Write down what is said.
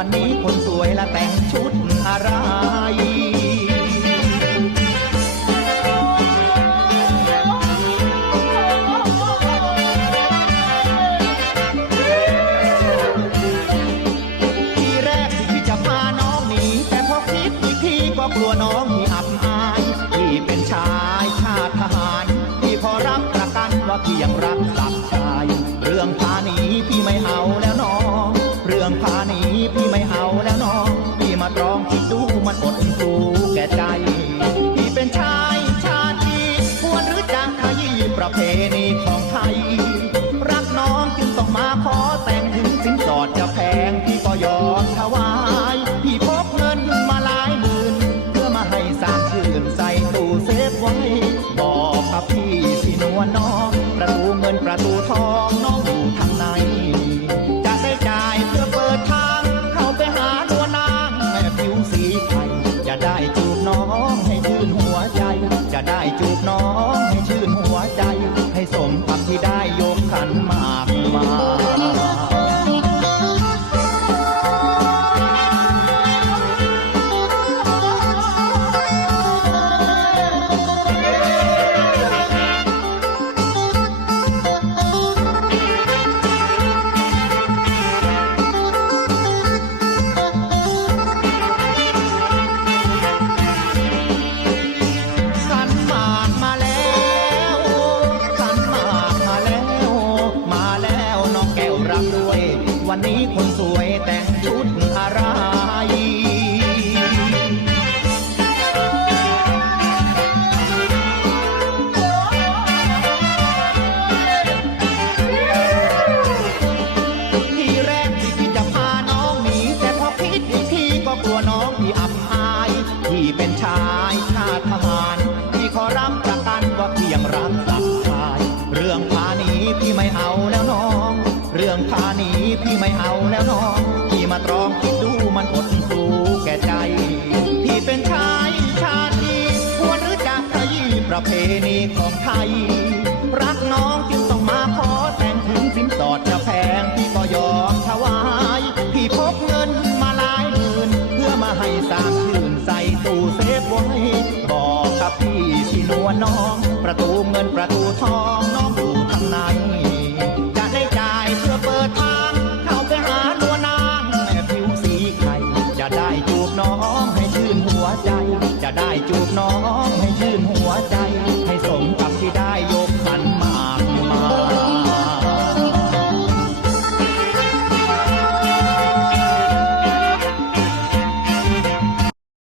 วันนี้คนสวยละแต่งชุดอะไรทีแรกที่จะพาน้องหนีแต่พอคิดอีกทีก็กลัวน้องมีอับอายที่เป็นชายชาติทหาร ที่พอรับประกันว่าพี่ยังรักสักชา มาตรองคิดดูมันอดสูแก่ใจพี่เป็นชายชาติดีควรหรือจะขยี้ประเพณีของไทย รักน้องจึงต้องมาขอแต่งถึงสินสอดจะแพงพี่ก็ยอมถวายพี่พกเงินมาหลายหมื่นเพื่อมาให้สร้างคืนใส่ตู้เซฟไว้ บอกกับพี่ที่นวลน้อง ประตูเงินประตูทอง จะได้จูบน้อง วันนี้คนสวยแต่งชุดอะไรทีแรกพี่จะพาน้องหนีแต่พอคิดอีกทีก็กลัวน้องพี่อับอายพี่เป็นชายชาติทหารพี่ขอรับประกันว่าพี่ยังรักสัก ไม่เอาแล้วน้องพี่มาตรองคิดดูมันอดสูแก่ใจ พี่เป็นชายชาติดีควรหรือจะขยี้ประเพณีของไทย รักน้องจึงต้องมาขอแต่งถึงสินสอดจะแพงพี่ก็ยอมถวาย พี่พกเงินมาหลายหมื่นเพื่อมาให้สางชื่นใส่ตู้เซฟไว้บอกกับพี่ที่นวลน้อง ประตูเงินประตูทอง จูบน้องให้ชื่นหัวใจ